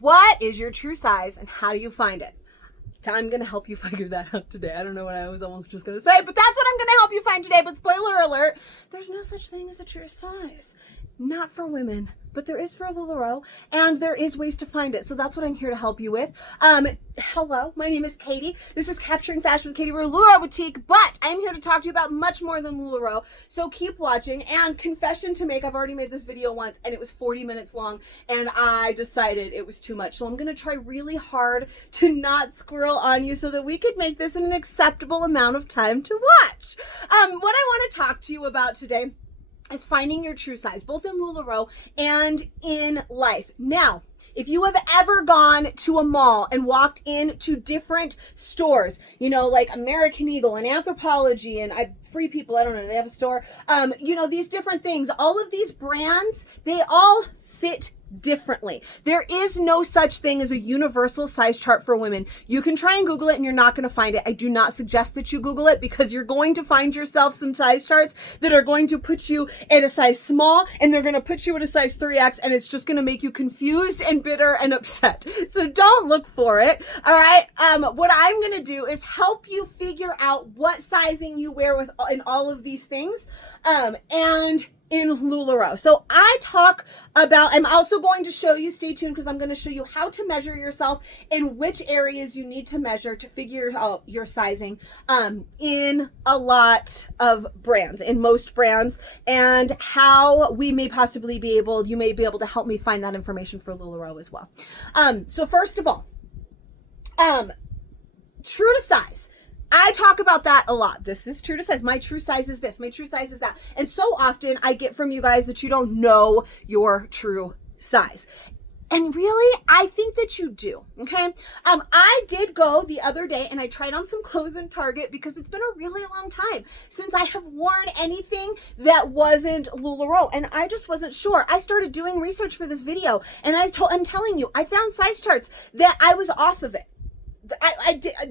What is your true size and how do you find it? I'm going to help you figure that out today. I don't know what I was almost just going to say, but that's what I'm going to help you find today. But spoiler alert, there's no such thing as a true size. Not for women, but there is for LuLaRoe, and there is ways to find it. So that's what I'm here to help you with. Hello, my name is Katie. This is Capturing Fashion with Katie. We're LuLaRoe Boutique, but I'm here to talk to you about much more than LuLaRoe. So keep watching. And confession to make, I've already made this video once, and it was 40 minutes long, and I decided it was too much. So I'm going to try really hard to not squirrel on you so that we could make this an acceptable amount of time to watch. What I want to talk to you about today is finding your true size, both in LuLaRoe and in life. Now, if you have ever gone to a mall and walked into different stores, you know, like American Eagle and Anthropologie and Free People, I don't know, they have a store, you know, these different things, all of these brands, they all fit differently. There is no such thing as a universal size chart for women. You can try and Google it and you're not going to find it. I do not suggest that you Google it because you're going to find yourself some size charts that are going to put you at a size small and they're going to put you at a size 3X and it's just going to make you confused and bitter and upset. So don't look for it. All right. What I'm going to do is help you figure out what sizing you wear with in all of these things. And in LuLaRoe. So I talk about, I'm also going to show you, stay tuned because I'm going to show you how to measure yourself in which areas you need to measure to figure out your sizing in a lot of brands, in most brands, and how we may possibly be able, you may be able to help me find that information for LuLaRoe as well. So first of all, true to size. I talk about that a lot. This is true to size. My true size is this. My true size is that. And so often I get from you guys that you don't know your true size. And really, I think that you do, okay? I did go the other day and I tried on some clothes in Target because it's been a really long time since I have worn anything that wasn't LuLaRoe. And I just wasn't sure. I started doing research for this video and I'm telling you, I found size charts that I was off of it.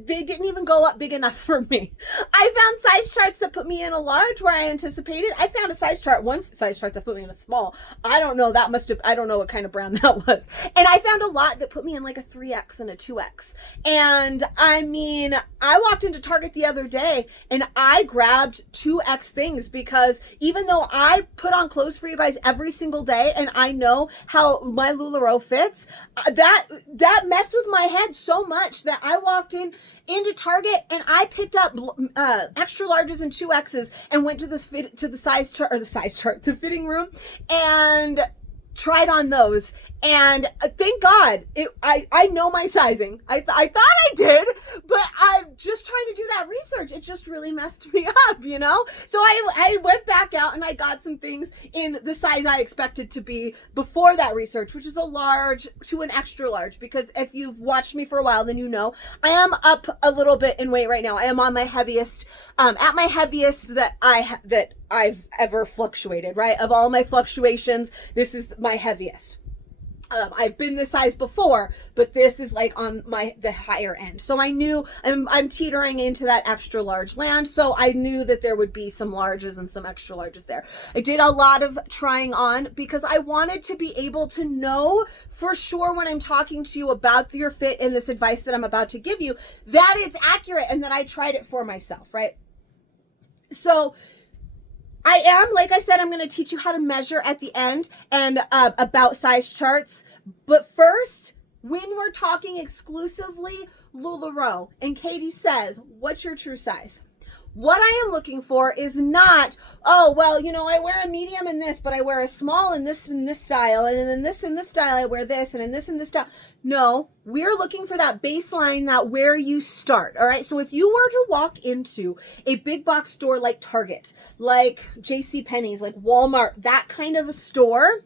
They didn't even go up big enough for me. I found size charts that put me in a large where I anticipated. I found one size chart that put me in a small. I don't know, I don't know what kind of brand that was. And I found a lot that put me in like a 3X and a 2X. And I mean, I walked into Target the other day and I grabbed 2X things because even though I put on clothes for you guys every single day and I know how my LuLaRoe fits, that messed with my head so much that I walked into Target and I picked up extra larges and 2Xs and went to the fitting room and tried on those. And thank God, I know my sizing. I thought I did, but I'm just trying to do that research. It just really messed me up, you know? So I went back out and I got some things in the size I expected to be before that research, which is a large to an extra large, because if you've watched me for a while, then you know I am up a little bit in weight right now. I am on my heaviest, at my heaviest that I've ever fluctuated, right? Of all my fluctuations, this is my heaviest. I've been this size before, but this is like on the higher end. So I knew I'm teetering into that extra large land. So I knew that there would be some larges and some extra larges there. I did a lot of trying on because I wanted to be able to know for sure when I'm talking to you about your fit and this advice that I'm about to give you, that it's accurate and that I tried it for myself, right? So I am, like I said, I'm going to teach you how to measure at the end and about size charts. But first, when we're talking exclusively LuLaRoe, and Katie says, what's your true size? What I am looking for is not, oh, well, you know, I wear a medium in this, but I wear a small in this style, and then this in this style, I wear this, and in this style. No, we're looking for that baseline, that where you start, all right? So if you were to walk into a big box store like Target, like JCPenney's, like Walmart, that kind of a store,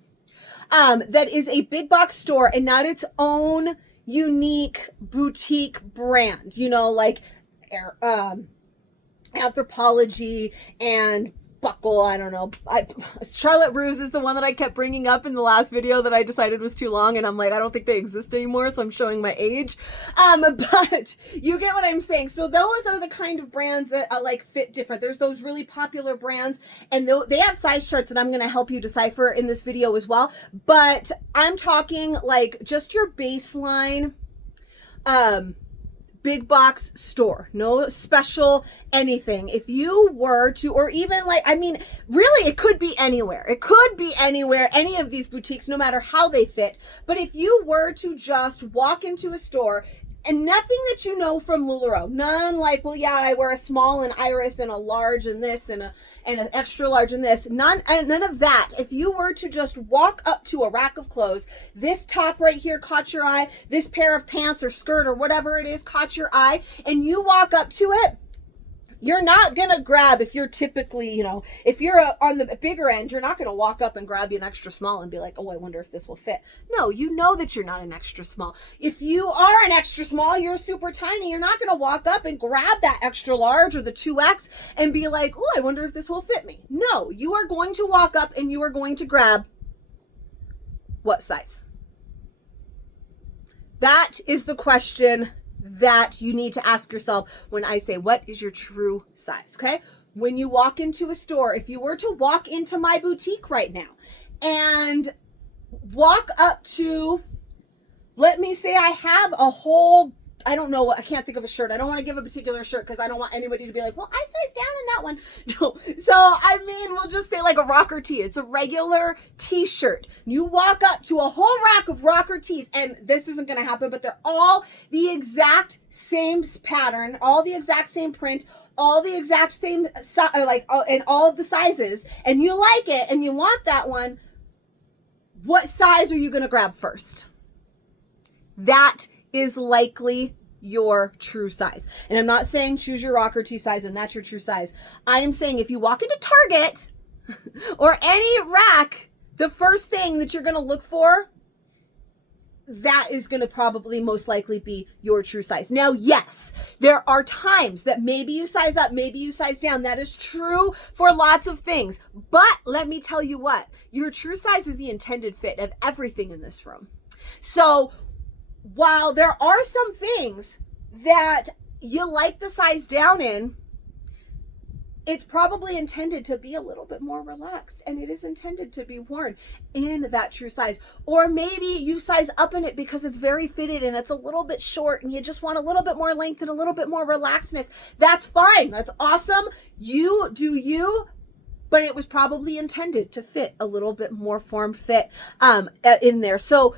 that is a big box store and not its own unique boutique brand, you know, like Anthropologie and buckle. I don't know. Charlotte Russe is the one that I kept bringing up in the last video that I decided was too long, and I'm like, I don't think they exist anymore, so I'm showing my age. But you get what I'm saying. So those are the kind of brands that like fit different. There's those really popular brands, and they have size charts that I'm going to help you decipher in this video as well. But I'm talking like just your baseline big box store, no special anything. If you were to, or even like, I mean, really, it could be anywhere. It could be anywhere, any of these boutiques, no matter how they fit. But if you were to just walk into a store and nothing that you know from LuLaRoe, none like, well, yeah, I wear a small and iris and a large and this and an extra large and this, none of that. If you were to just walk up to a rack of clothes, this top right here caught your eye, this pair of pants or skirt or whatever it is caught your eye, and you walk up to it, you're not going to grab, if you're typically, you know, if you're on the bigger end, you're not going to walk up and grab you an extra small and be like, oh, I wonder if this will fit. No, you know that you're not an extra small. If you are an extra small, you're super tiny, you're not going to walk up and grab that extra large or the 2X and be like, oh, I wonder if this will fit me. No, you are going to walk up and you are going to grab what size? That is the question that you need to ask yourself when I say, what is your true size? Okay. When you walk into a store, if you were to walk into my boutique right now and walk up to, let me say I have a whole, I don't know what, I can't think of a shirt. I don't want to give a particular shirt because I don't want anybody to be like, well, I size down in that one. No. So, I mean, we'll just say like a rocker tee. It's a regular t-shirt. You walk up to a whole rack of rocker tees, and this isn't going to happen, but they're all the exact same pattern, all the exact same print, all the exact same, and all of the sizes, and you like it and you want that one. What size are you going to grab first? That is likely your true size. And I'm not saying choose your rocker tee size and that's your true size. I am saying if you walk into Target or any rack, the first thing that you're going to look for, that is going to probably most likely be your true size. Now, yes, there are times that maybe you size up, maybe you size down. That is true for lots of things. But let me tell you what, your true size is the intended fit of everything in this room. So while there are some things that you like the size down in, it's probably intended to be a little bit more relaxed, and it is intended to be worn in that true size. Or maybe you size up in it because it's very fitted and it's a little bit short and you just want a little bit more length and a little bit more relaxedness. That's fine. That's awesome. You do you. But it was probably intended to fit a little bit more form fit in there. So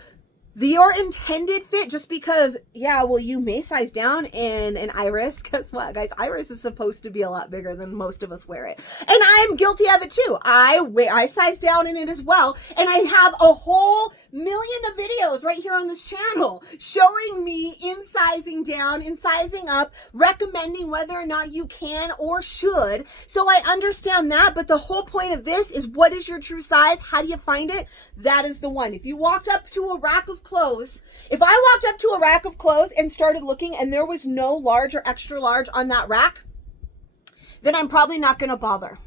your intended fit, just because, yeah, well, you may size down in an iris. Guess what, guys? Iris is supposed to be a lot bigger than most of us wear it. And I'm guilty of it too. I size down in it as well. And I have a whole million of videos right here on this channel showing me in sizing down, in sizing up, recommending whether or not you can or should. So I understand that. But the whole point of this is, what is your true size? How do you find it? That is the one. If you walked up to a rack of clothes, if I walked up to a rack of clothes and started looking and there was no large or extra large on that rack, then I'm probably not going to bother.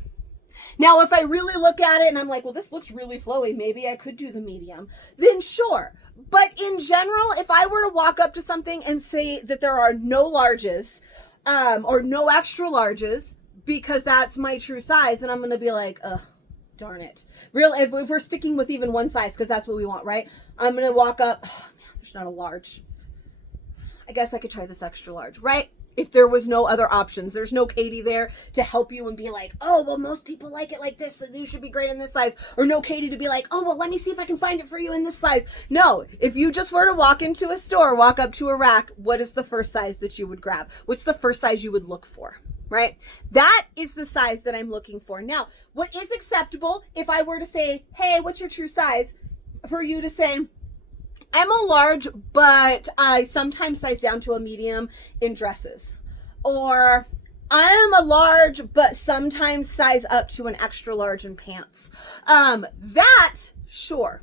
Now, if I really look at it and I'm like, well, this looks really flowy, maybe I could do the medium, then sure. But in general, if I were to walk up to something and say that there are no larges or no extra larges because that's my true size, then I'm going to be like, ugh. Darn it. If we're sticking with even one size, because that's what we want, right? I'm going to walk up. Oh, man, there's not a large. I guess I could try this extra large, right? If there was no other options. There's no Katie there to help you and be like, oh, well, most people like it like this, so you should be great in this size. Or no Katie to be like, oh, well, let me see if I can find it for you in this size. No, if you just were to walk into a store, walk up to a rack, what is the first size that you would grab? What's the first size you would look for? Right? That is the size that I'm looking for. Now, what is acceptable if I were to say, hey, what's your true size? For you to say, I'm a large, but I sometimes size down to a medium in dresses. Or I am a large, but sometimes size up to an extra large in pants. That, sure.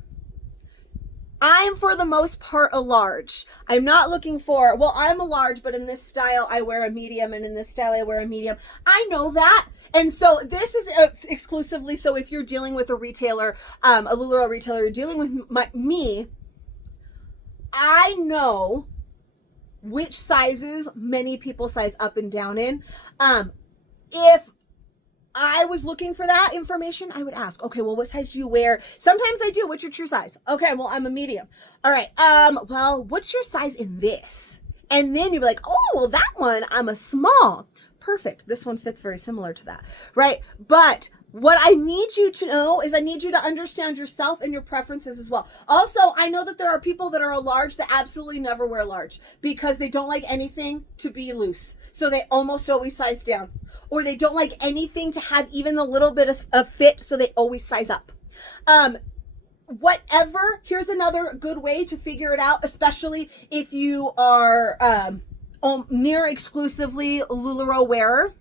I'm for the most part a large. I'm not looking for, well, I'm a large, but in this style I wear a medium, and in this style I wear a medium. I know that. And so this is exclusively, so if you're dealing with a retailer, a LuLaRoe retailer, you're dealing with me, I know which sizes many people size up and down in. If I was looking for that information, I would ask, okay, well, what size do you wear? Sometimes I do. What's your true size? Okay, well, I'm a medium. All right. Well, what's your size in this? And then you'd be like, oh, well, that one, I'm a small. Perfect. This one fits very similar to that, right? But what I need you to know is I need you to understand yourself and your preferences as well. Also, I know that there are people that are a large that absolutely never wear large because they don't like anything to be loose. So they almost always size down. Or they don't like anything to have even a little bit of fit, so they always size up. Whatever, here's another good way to figure it out, especially if you are near exclusively LuLaRoe wearer.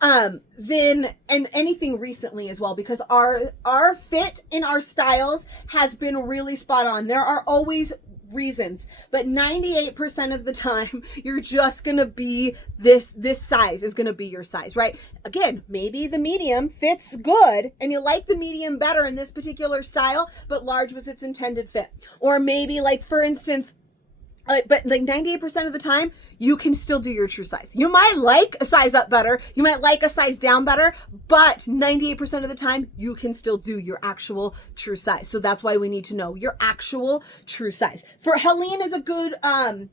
Then, and anything recently as well, because our fit in our styles has been really spot on. There are always reasons, but 98% of the time you're just gonna be this size is gonna be your size, right? Again, maybe the medium fits good and you like the medium better in this particular style, but large was its intended fit. Or maybe, like, for instance, but like 98% of the time, you can still do your true size. You might like a size up better. You might like a size down better, but 98% of the time, you can still do your actual true size. So that's why we need to know your actual true size. For Helene is a good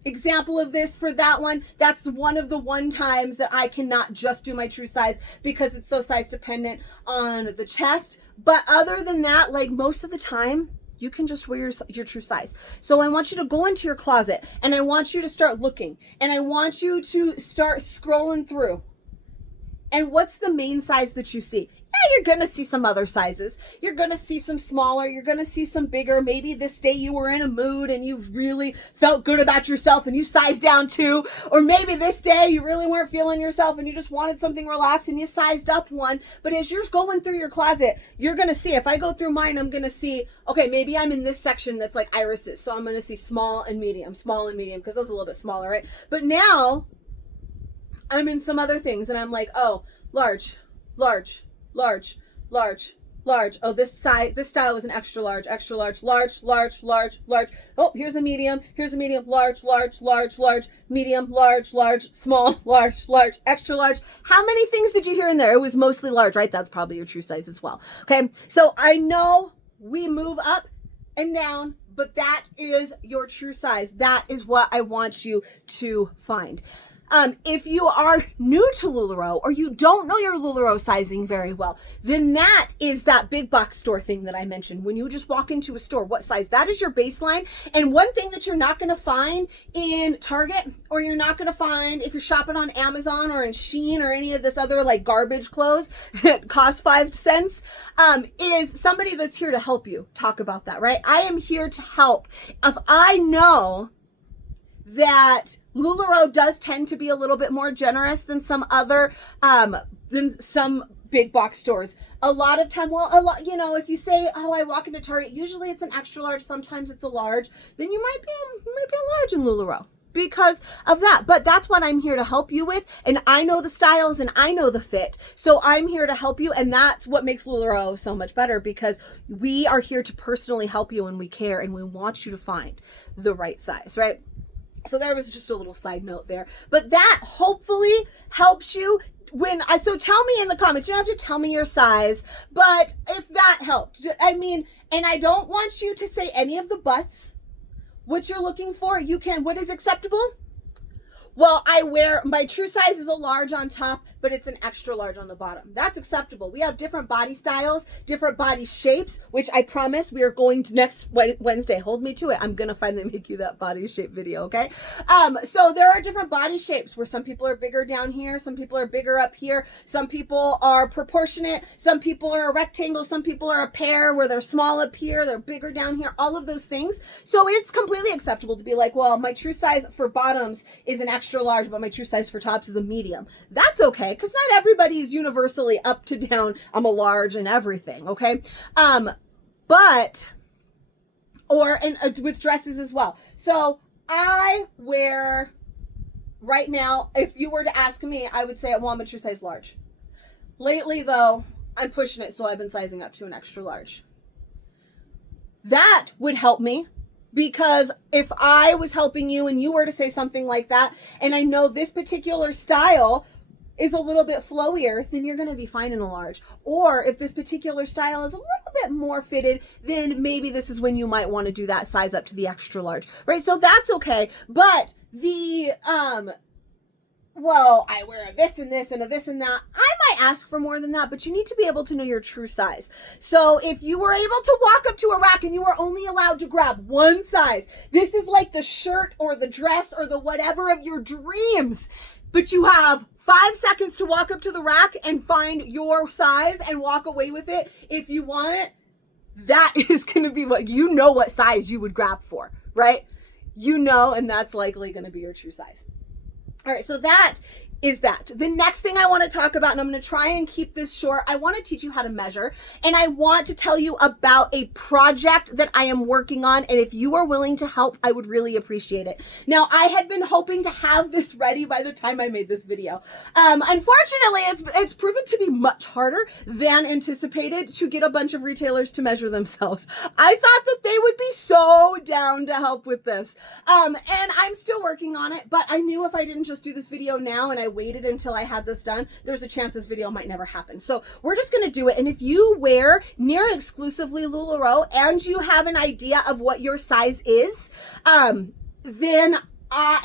example of this. For that one, that's one of the times that I cannot just do my true size because it's so size dependent on the chest. But other than that, like most of the time, you can just wear your true size. So I want you to go into your closet and I want you to start looking and I want you to start scrolling through. And what's the main size that you see? Yeah, you're going to see some other sizes. You're going to see some smaller. You're going to see some bigger. Maybe this day you were in a mood and you really felt good about yourself and you sized down too. Or maybe this day you really weren't feeling yourself and you just wanted something relaxed and you sized up one. But as you're going through your closet, you're going to see, if I go through mine, I'm going to see, okay, maybe I'm in this section that's like irises. So I'm going to see small and medium, because those are a little bit smaller, right? But now I'm in some other things and I'm like, oh, large. Oh, this style was an extra large, large. Oh, here's a medium, large, medium, large, small, large, extra large. How many things did you hear in there? It was mostly large, right? That's probably your true size as well. Okay, so I know we move up and down, but that is your true size. That is what I want you to find. If you are new to LuLaRoe or you don't know your LuLaRoe sizing very well, then that is that big box store thing that I mentioned. When you just walk into a store, what size? That is your baseline. And one thing that you're not going to find in Target, or you're not going to find if you're shopping on Amazon or in Shein or any of this other like garbage clothes that cost 5 cents, is somebody that's here to help you talk about that, right? I am here to help. If I know that LuLaRoe does tend to be a little bit more generous than some other, than some big box stores. A lot of time, if you say, oh, I walk into Target, usually it's an extra large, sometimes it's a large, then you might be a large in LuLaRoe because of that. But that's what I'm here to help you with. And I know the styles and I know the fit. So I'm here to help you. And that's what makes LuLaRoe so much better, because we are here to personally help you and we care and we want you to find the right size, right? So there was just a little side note there, but that hopefully helps you. So tell me in the comments, you don't have to tell me your size, but if that helped, and I don't want you to say any of the buts. What you're looking for, what is acceptable? Well, my true size is a large on top, but it's an extra large on the bottom. That's acceptable. We have different body styles, different body shapes, which I promise we are going to next Wednesday. Hold me to it. I'm going to finally make you that body shape video, okay? So there are different body shapes where some people are bigger down here, some people are bigger up here, some people are proportionate, some people are a rectangle, some people are a pear where they're small up here, they're bigger down here, all of those things. So it's completely acceptable to be like, well, my true size for bottoms is an extra large, but my true size for tops is a medium. That's okay, because not everybody is universally up to down, I'm a large and everything, okay? But or with dresses as well. So I wear, right now, if you were to ask me, I would say I want mature size large. Lately though, I'm pushing it, so I've been sizing up to an extra large. That would help me, because if I was helping you and you were to say something like that, and I know this particular style is a little bit flowier, then you're going to be fine in a large. Or if this particular style is a little bit more fitted, then maybe this is when you might want to do that size up to the extra large, right? So that's okay. But the, well, I wear this and this and a this and that. I might ask for more than that, but you need to be able to know your true size. So if you were able to walk up to a rack and you were only allowed to grab one size, this is like the shirt or the dress or the whatever of your dreams, but you have 5 seconds to walk up to the rack and find your size and walk away with it if you want it. That is going to be what, you know what size you would grab for, right? You know, and that's likely going to be your true size. All right, so that is that. The next thing I want to talk about, and I'm going to try and keep this short, I want to teach you how to measure, and I want to tell you about a project that I am working on, and if you are willing to help, I would really appreciate it. Now, I had been hoping to have this ready by the time I made this video. Unfortunately, it's proven to be much harder than anticipated to get a bunch of retailers to measure themselves. I thought that they would be so down to help with this, and I'm still working on it, but I knew if I didn't just do this video now and I waited until I had this done, there's a chance this video might never happen. So we're just going to do it. And if you wear near exclusively LuLaRoe and you have an idea of what your size is, then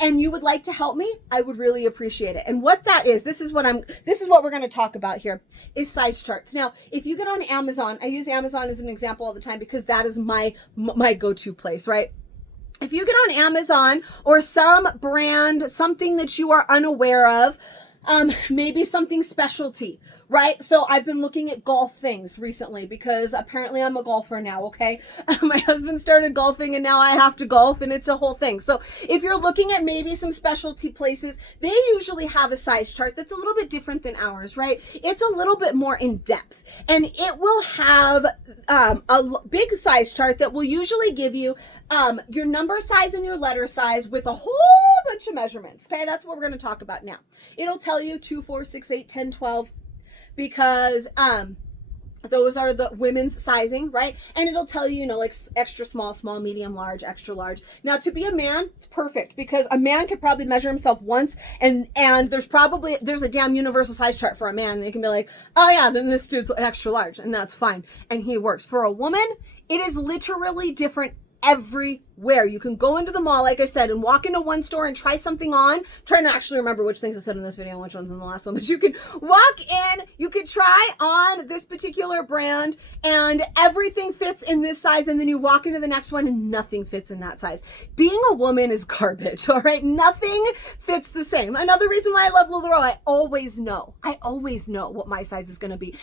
and you would like to help me, I would really appreciate it. And what that is, this is what we're going to talk about here, is size charts. Now, if you get on Amazon, I use Amazon as an example all the time because that is my go-to place, right? If you get on Amazon or some brand, something that you are unaware of, maybe something specialty, right? So I've been looking at golf things recently because apparently I'm a golfer now, okay? My husband started golfing and now I have to golf, and it's a whole thing. So if you're looking at maybe some specialty places, they usually have a size chart that's a little bit different than ours, right? It's a little bit more in depth, and it will have a big size chart that will usually give you your number size and your letter size with a whole bunch of measurements. Okay, that's what we're going to talk about now. It'll tell you 2, 4, 6, 8, 10, 12, because those are the women's sizing, right? And it'll tell you, like extra small, small, medium, large, extra large. Now, to be a man, it's perfect because a man could probably measure himself once, and there's a damn universal size chart for a man. They can be like, oh yeah, then this dude's an extra large, and that's fine, and he works. For a woman, it is literally different everywhere. You can go into the mall, like I said, and walk into one store and try something on. I'm trying to actually remember which things I said in this video and which ones in the last one, but you can walk in, you could try on this particular brand and everything fits in this size, and then you walk into the next one and nothing fits in that size. Being a woman is garbage, all right? Nothing fits the same. Another reason why I love LuLaRoe, I always know what my size is going to be.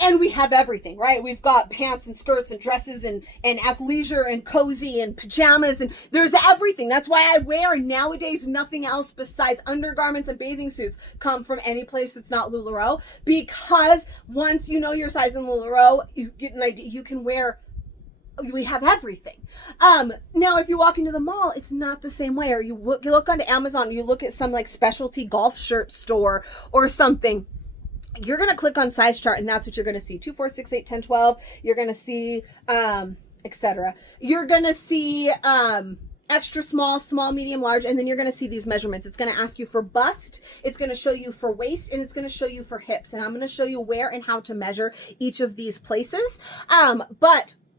And we have everything, right? We've got pants and skirts and dresses and athleisure and cozy and pajamas, and there's everything. That's why I wear nowadays nothing else besides undergarments and bathing suits come from any place that's not LuLaRoe, because once you know your size in LuLaRoe, you get an idea. You can wear, we have everything. Now, if you walk into the mall, it's not the same way. Or you look onto Amazon, you look at some like specialty golf shirt store or something. You're going to click on size chart, and that's what you're going to see. 2, 4, 6, 8, 10, 12. You're going to see, etc. You're going to see extra small, small, medium, large, and then you're going to see these measurements. It's going to ask you for bust. It's going to show you for waist, and it's going to show you for hips. And I'm going to show you where and how to measure each of these places. And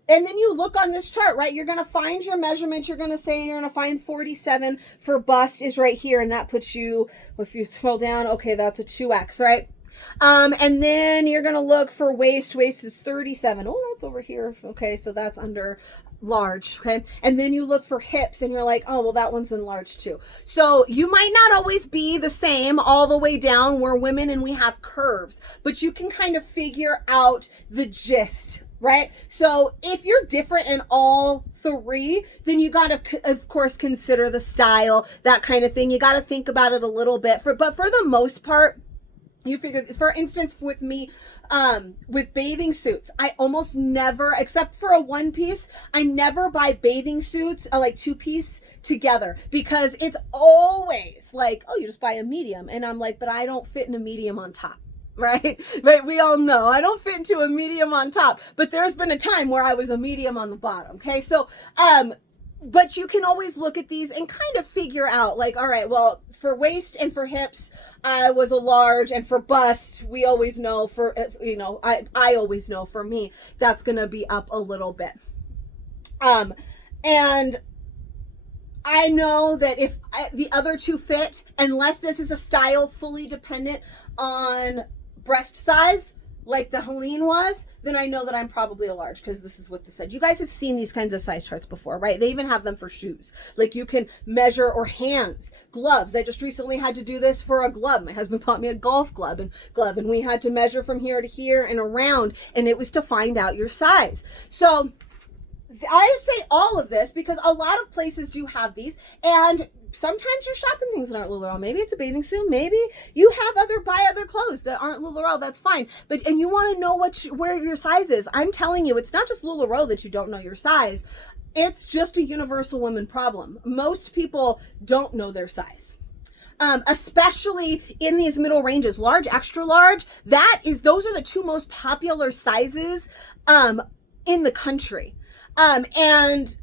then you look on this chart, right? You're going to find your measurement. You're going to say you're going to find 47 for bust is right here. And that puts you, if you scroll down, okay, that's a 2X, right? And then you're going to look for waist. Waist is 37. Oh, that's over here. Okay. So that's under large. Okay. And then you look for hips and you're like, oh, well, that one's in large too. So you might not always be the same all the way down. We're women and we have curves, but you can kind of figure out the gist, right? So if you're different in all three, then you got to, of course, consider the style, that kind of thing. You got to think about it a little bit. But for the most part, You figure, for instance, with me, with bathing suits, I almost never, except for a one piece, I never buy bathing suits, like two piece together, because it's always like, oh, you just buy a medium. And I'm like, but I don't fit in a medium on top. Right? Right. We all know I don't fit into a medium on top, but there's been a time where I was a medium on the bottom. Okay. So, but you can always look at these and kind of figure out, like, all right, well, for waist and for hips, I was a large, and for bust, we always know for, you know, I always know for me, that's going to be up a little bit. And I know that if the other two fit, unless this is a style fully dependent on breast size, like the Helene was, then I know that I'm probably a large, because this is what this said. You guys have seen these kinds of size charts before, right? They even have them for shoes. Like you can measure, or hands, gloves. I just recently had to do this for a glove. My husband bought me a golf glove, and we had to measure from here to here and around, and it was to find out your size. So I say all of this because a lot of places do have these, and sometimes you're shopping things that aren't LuLaRoe. Maybe it's a bathing suit. Maybe you have buy other clothes that aren't LuLaRoe. That's fine. And you want to know where your size is. I'm telling you, it's not just LuLaRoe that you don't know your size. It's just a universal women problem. Most people don't know their size. Especially in these middle ranges, large, extra large. Those are the two most popular sizes, in the country. And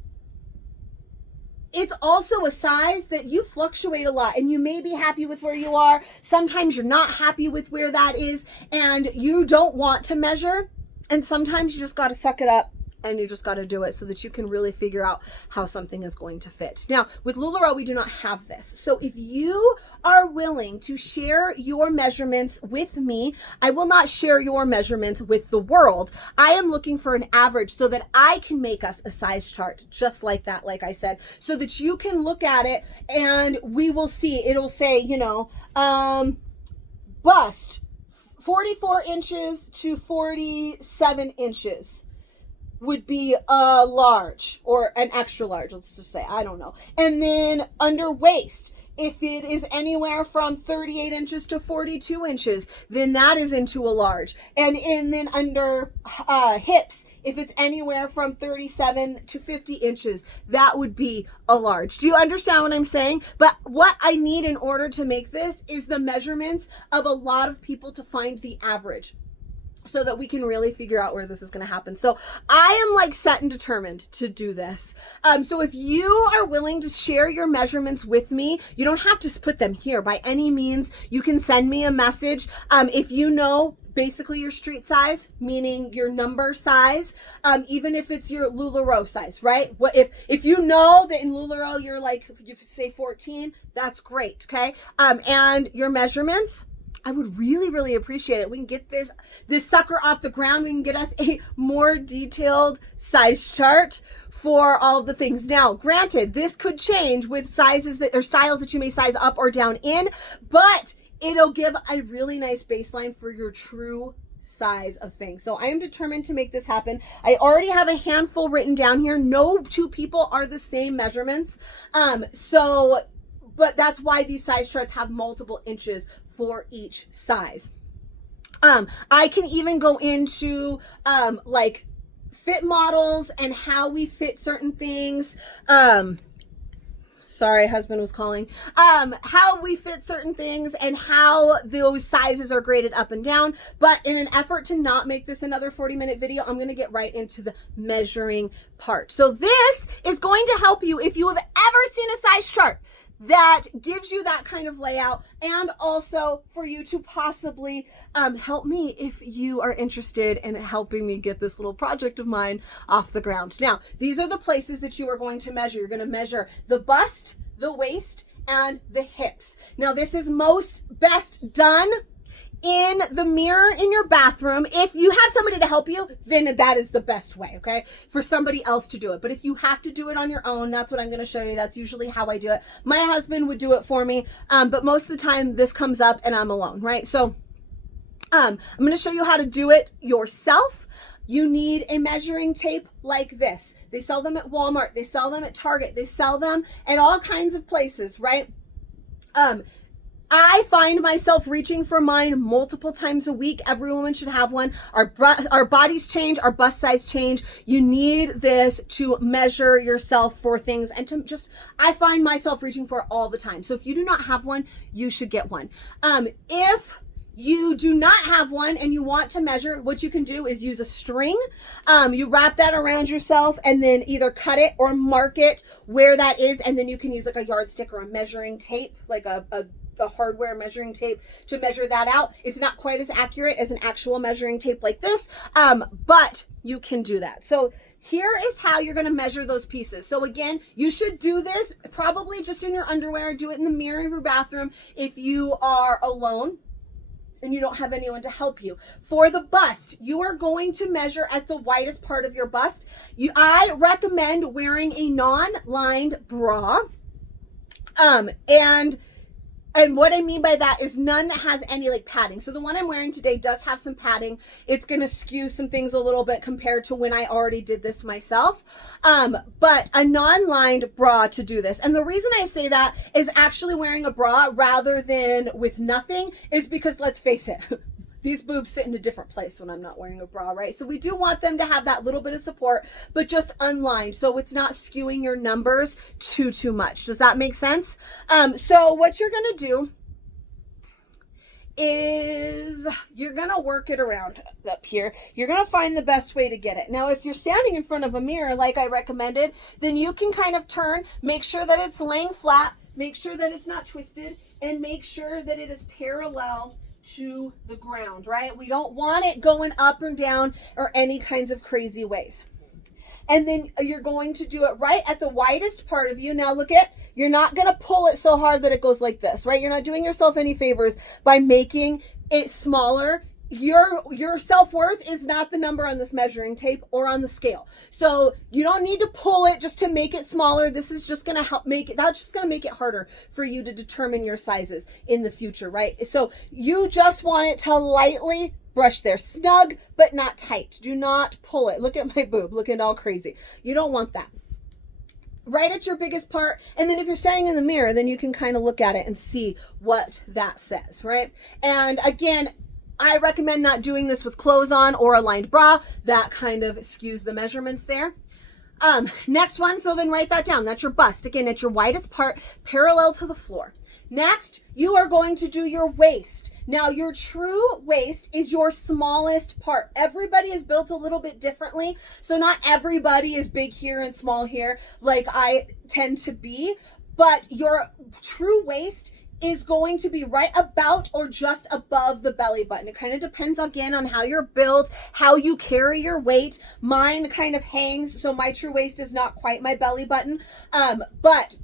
it's also a size that you fluctuate a lot, and you may be happy with where you are. Sometimes you're not happy with where that is, and you don't want to measure. And sometimes you just got to suck it up, and you just got to do it so that you can really figure out how something is going to fit. Now, with LuLaRoe, we do not have this. So if you are willing to share your measurements with me, I will not share your measurements with the world. I am looking for an average so that I can make us a size chart just like that, like I said, so that you can look at it and we will see. It'll say, you know, bust 44 inches to 47 inches. Would be a large or an extra large, let's just say, I don't know. And then under waist, if it is anywhere from 38 inches to 42 inches, then that is into a large. And then under hips, if it's anywhere from 37 to 50 inches, that would be a large. Do you understand what I'm saying? But what I need in order to make this is the measurements of a lot of people to find the average, so that we can really figure out where this is going to happen. So I am like set and determined to do this. So if you are willing to share your measurements with me, you don't have to put them here by any means. You can send me a message. If you know basically your street size, meaning your number size, even if it's your LuLaRoe size, right? What if you know that in LuLaRoe you're like, you say 14, that's great, okay? And your measurements, I would really, really appreciate it. We can get this sucker off the ground. We can get us a more detailed size chart for all of the things. Now, granted, this could change with sizes or styles that you may size up or down in, but it'll give a really nice baseline for your true size of things. So I am determined to make this happen. I already have a handful written down here. No two people are the same measurements. But that's why these size charts have multiple inches for each size. I can even go into like fit models and how we fit certain things. Sorry, husband was calling. How we fit certain things and how those sizes are graded up and down. But in an effort to not make this another 40-minute video, I'm going to get right into the measuring part. So this is going to help you if you have ever seen a size chart that gives you that kind of layout, and also for you to possibly help me if you are interested in helping me get this little project of mine off the ground. Now, these are the places that you are going to measure. You're going to measure the bust, the waist, and the hips. Now, this is best done in the mirror in your bathroom. If you have somebody to help you, then that is the best way, okay? For somebody else to do it. But if you have to do it on your own, that's what I'm going to show you. That's usually how I do it. My husband would do it for me, but most of the time this comes up and I'm alone, right? So I'm going to show you how to do it yourself. You need a measuring tape like this. They sell them at Walmart. They sell them at Target. They sell them at all kinds of places, right? I find myself reaching for mine multiple times a week. Every woman should have one. Our bodies change, our bust size change. You need this to measure yourself for things and to just, I find myself reaching for it all the time. So if you do not have one, you should get one. If you do not have one and you want to measure, what you can do is use a string. You wrap that around yourself and then either cut it or mark it where that is. And then you can use like a yardstick or a measuring tape, like a hardware measuring tape to measure that out. It's not quite as accurate as an actual measuring tape like this, but you can do that. So here is how you're going to measure those pieces. So again, you should do this probably just in your underwear. Do it in the mirror of your bathroom if you are alone and you don't have anyone to help you. For the bust, you are going to measure at the widest part of your bust. I recommend wearing a non-lined bra. And what I mean by that is none that has any like padding. So the one I'm wearing today does have some padding. It's going to skew some things a little bit compared to when I already did this myself. But a non-lined bra to do this. And the reason I say that is actually wearing a bra rather than with nothing is because let's face it, these boobs sit in a different place when I'm not wearing a bra, right? So we do want them to have that little bit of support, but just unlined so it's not skewing your numbers too much. Does that make sense? So what you're gonna do is you're gonna work it around up here. You're gonna find the best way to get it. Now, if you're standing in front of a mirror like I recommended, then you can kind of turn, make sure that it's laying flat, make sure that it's not twisted, and make sure that it is parallel to the ground, right? We don't want it going up or down or any kinds of crazy ways. And then you're going to do it right at the widest part of you. Now look at, you're not going to pull it so hard that it goes like this, right? You're not doing yourself any favors by making it smaller. Your self-worth is not the number on this measuring tape or on the scale. So you don't need to pull it just to make it smaller. This is just going to help make it, that's just going to make it harder for you to determine your sizes in the future, right? So you just want it to lightly brush there, snug, but not tight. Do not pull it. Look at my boob, looking all crazy. You don't want that. Right at your biggest part. And then if you're standing in the mirror, then you can kind of look at it and see what that says, right? And again, I recommend not doing this with clothes on or a lined bra. That kind of skews the measurements there. Next one, so then write that down. That's your bust. Again, at your widest part, parallel to the floor. Next, you are going to do your waist. Now, your true waist is your smallest part. Everybody is built a little bit differently. So not everybody is big here and small here like I tend to be. But your true waist is going to be right about or just above the belly button. It kind of depends again on how you're built, how you carry your weight. Mine kind of hangs, so my true waist is not quite my belly button. But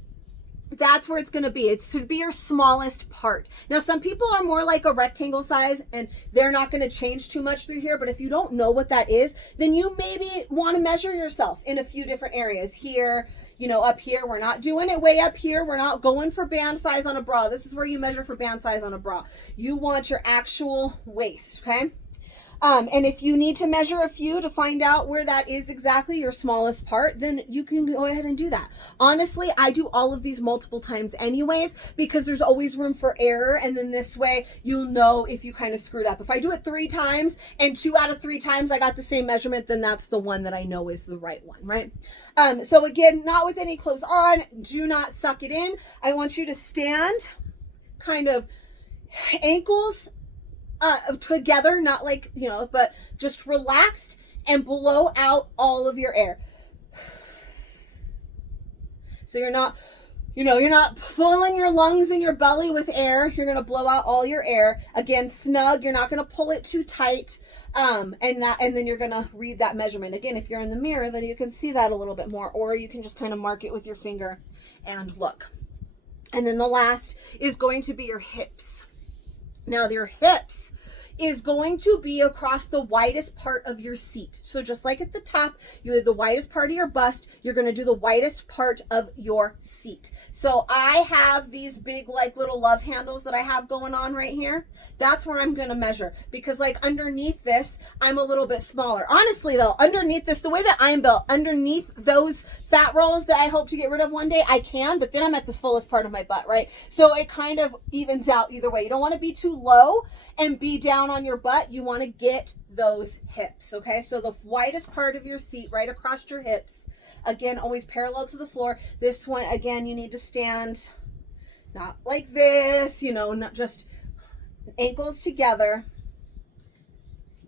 that's where it's going to be. It should be your smallest part. Now, some people are more like a rectangle size and they're not going to change too much through here. But if you don't know what that is, then you maybe want to measure yourself in a few different areas here. You know, up here, we're not doing it way up here. We're not going for band size on a bra. This is where you measure for band size on a bra. You want your actual waist, okay? And if you need to measure a few to find out where that is exactly your smallest part, then you can go ahead and do that. Honestly, I do all of these multiple times anyways, because there's always room for error. And then this way you'll know if you kind of screwed up. If I do it 3 times and 2 out of 3 times I got the same measurement, then that's the one that I know is the right one, right? So again, not with any clothes on, do not suck it in. I want you to stand kind of ankles together, not like, you know, but just relaxed and blow out all of your air. So you're not, you know, you're not filling your lungs and your belly with air. You're going to blow out all your air. Again, snug. You're not going to pull it too tight. And then you're going to read that measurement. Again, if you're in the mirror, then you can see that a little bit more, or you can just kind of mark it with your finger and look. And then the last is going to be your hips. Now, your hips, is going to be across the widest part of your seat. So just like at the top, you have the widest part of your bust, you're going to do the widest part of your seat. So I have these big like little love handles that I have going on right here. That's where I'm going to measure, because like underneath this, I'm a little bit smaller. Honestly though, underneath this, the way that I'm built, underneath those fat rolls that I hope to get rid of one day, I can, but then I'm at the fullest part of my butt, right? So it kind of evens out either way. You don't want to be too low and be down on your butt. You want to get those hips, okay? So the widest part of your seat right across your hips, again, always parallel to the floor. This one, again, you need to stand not like this, you know, not just ankles together.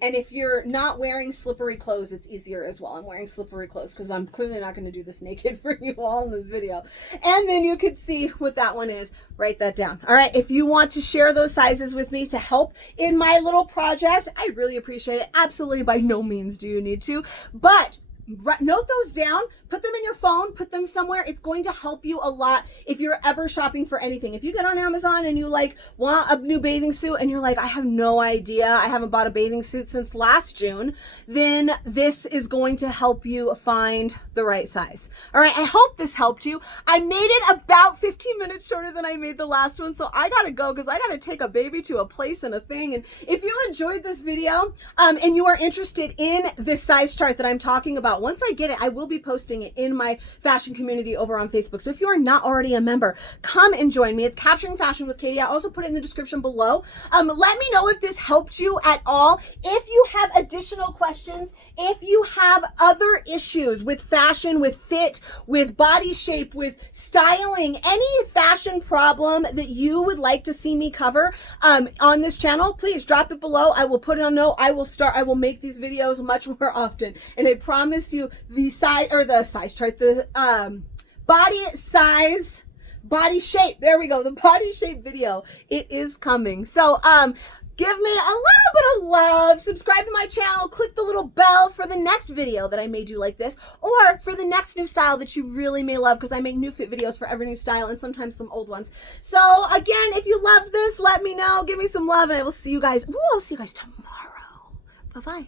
And if you're not wearing slippery clothes, it's easier as well. I'm wearing slippery clothes because I'm clearly not going to do this naked for you all in this video. And then you could see what that one is. Write that down. All right. If you want to share those sizes with me to help in my little project, I really appreciate it. Absolutely. By no means do you need to, but note those down, put them in your phone, put them somewhere. It's going to help you a lot if you're ever shopping for anything. If you get on Amazon and you like want a new bathing suit and you're like, I have no idea, I haven't bought a bathing suit since last June, then this is going to help you find the right size. All right, I hope this helped you. I made it about 15 minutes shorter than I made the last one, so I gotta go because I gotta take a baby to a place and a thing. And if you enjoyed this video and you are interested in this size chart that I'm talking about, once I get it, I will be posting it in my fashion community over on Facebook. So if you are not already a member, come and join me. It's Capturing Fashion with Katie. I'll also put it in the description below. Let me know if this helped you at all. If you have additional questions, if you have other issues with fashion, with fit, with body shape, with styling, any fashion problem that you would like to see me cover on this channel, please drop it below. I will put it on note. I will make these videos much more often. And I promise you the size chart, the body shape, there we go, the body shape video, it is coming. So give me a little bit of love, subscribe to my channel, click the little bell for the next video that I may do like this, or for the next new style that you really may love, because I make new fit videos for every new style and sometimes some old ones. So again, if you love this, let me know, give me some love, and I will see you guys, I'll see you guys tomorrow. Bye-bye.